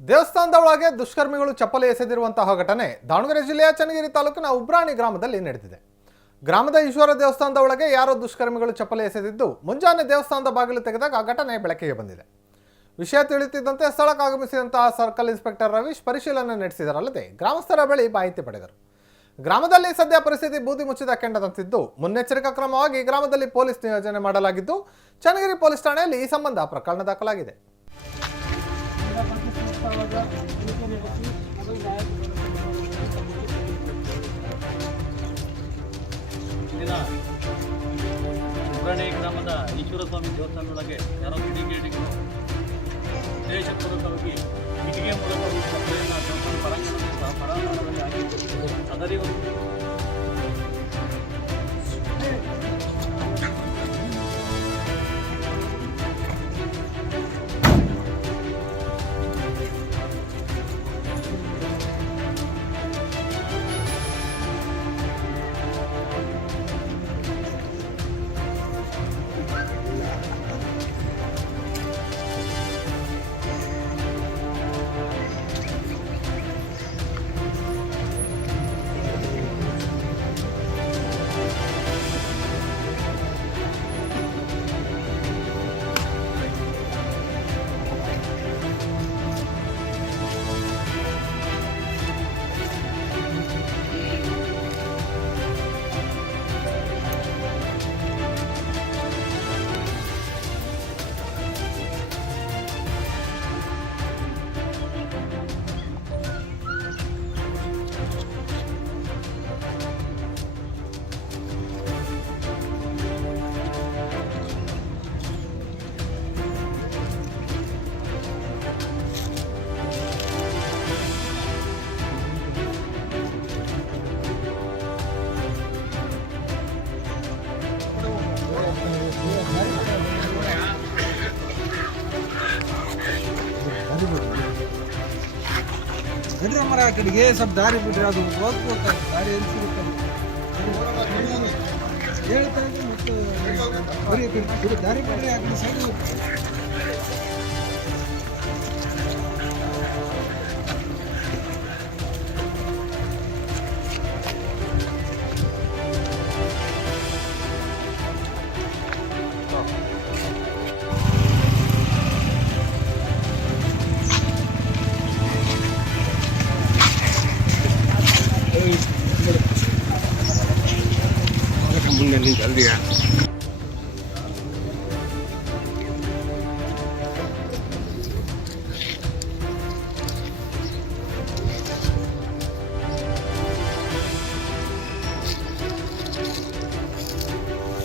ದೇವಸ್ಥಾನದ ಒಳಗೆ ದುಷ್ಕರ್ಮಿಗಳು ಚಪ್ಪಲಿ ಎಸೆದಿರುವಂತಹ ಘಟನೆ ದಾವಣಗೆರೆ ಜಿಲ್ಲೆಯ ಚನ್ನಗಿರಿ ತಾಲೂಕಿನ ಉಬ್ರಾಣಿ ಗ್ರಾಮದಲ್ಲಿ ನಡೆದಿದೆ. ಗ್ರಾಮದ ಈಶ್ವರ ದೇವಸ್ಥಾನದ ಒಳಗೆ ಯಾರೋ ದುಷ್ಕರ್ಮಿಗಳು ಚಪ್ಪಲಿ ಎಸೆದಿದ್ದು ಮುಂಜಾನೆ ದೇವಸ್ಥಾನದ ಬಾಗಿಲು ತೆಗೆದಾಗ ಆ ಘಟನೆ ಬೆಳಕಿಗೆ ಬಂದಿದೆ. ವಿಷಯ ತಿಳಿಯುತ್ತಿದ್ದಂತೆ ಸ್ಥಳಕ್ಕೆ ಆಗಮಿಸಿದಂತಹ ಸರ್ಕಲ್ ಇನ್ಸ್ಪೆಕ್ಟರ್ ರವೀಶ್ ಪರಿಶೀಲನೆ ನಡೆಸಿದರಲ್ಲದೆ ಗ್ರಾಮಸ್ಥರ ಬಳಿ ಮಾಹಿತಿ ಪಡೆದರು. ಗ್ರಾಮದಲ್ಲಿ ಸದ್ಯ ಪರಿಸ್ಥಿತಿ ಬೂದಿ ಮುಚ್ಚಿದ ಕೆಂಡದಂತಿದ್ದು ಮುನ್ನೆಚ್ಚರಿಕಾ ಕ್ರಮವಾಗಿ ಗ್ರಾಮದಲ್ಲಿ ಪೊಲೀಸ್ ನಿಯೋಜನೆ ಮಾಡಲಾಗಿದ್ದು ಚನ್ನಗಿರಿ ಪೊಲೀಸ್ ಠಾಣೆಯಲ್ಲಿ ಈ ಸಂಬಂಧ ಪ್ರಕರಣ ದಾಖಲಾಗಿದೆ. ಉಗ್ರಾಣಿ ಗ್ರಾಮದ ಈಶ್ವರ ಸ್ವಾಮಿ ದೇವಸ್ಥಾನದೊಳಗೆ ಯಾರೋ ಕಿಡಿಗೇಡಿಗಳು ಉದ್ದೇಶಪೂರ್ವಕವಾಗಿ ಇಟ್ಟಿಗೆ ಮೂಲಕ ಒಂದು ಸಭೆಯನ್ನು ದೇವಸ್ಥಾನ ಪರಾಂಗಣದಲ್ಲಿ ಪರಾಂಗಣದಲ್ಲಿ ಹಾಕಿ ಅದರಿ ಒಂದು ಬಿಡ್ರಿ ಮರ ಕಡೆಗೆ ಸ್ವಲ್ಪ ದಾರಿ ಬಿಡ್ರಿ, ಅದು ಹೋಗ್ಬೇಕು ದಾರಿ ಎಲ್ಲಿ ಸಿಗುತ್ತೆ ಹೇಳ್ತಾರೆ ಮತ್ತು ದಾರಿ ಬಿಡ್ರಿ ಆ ಕಡೆ ಸೈಡ್ Mungkin.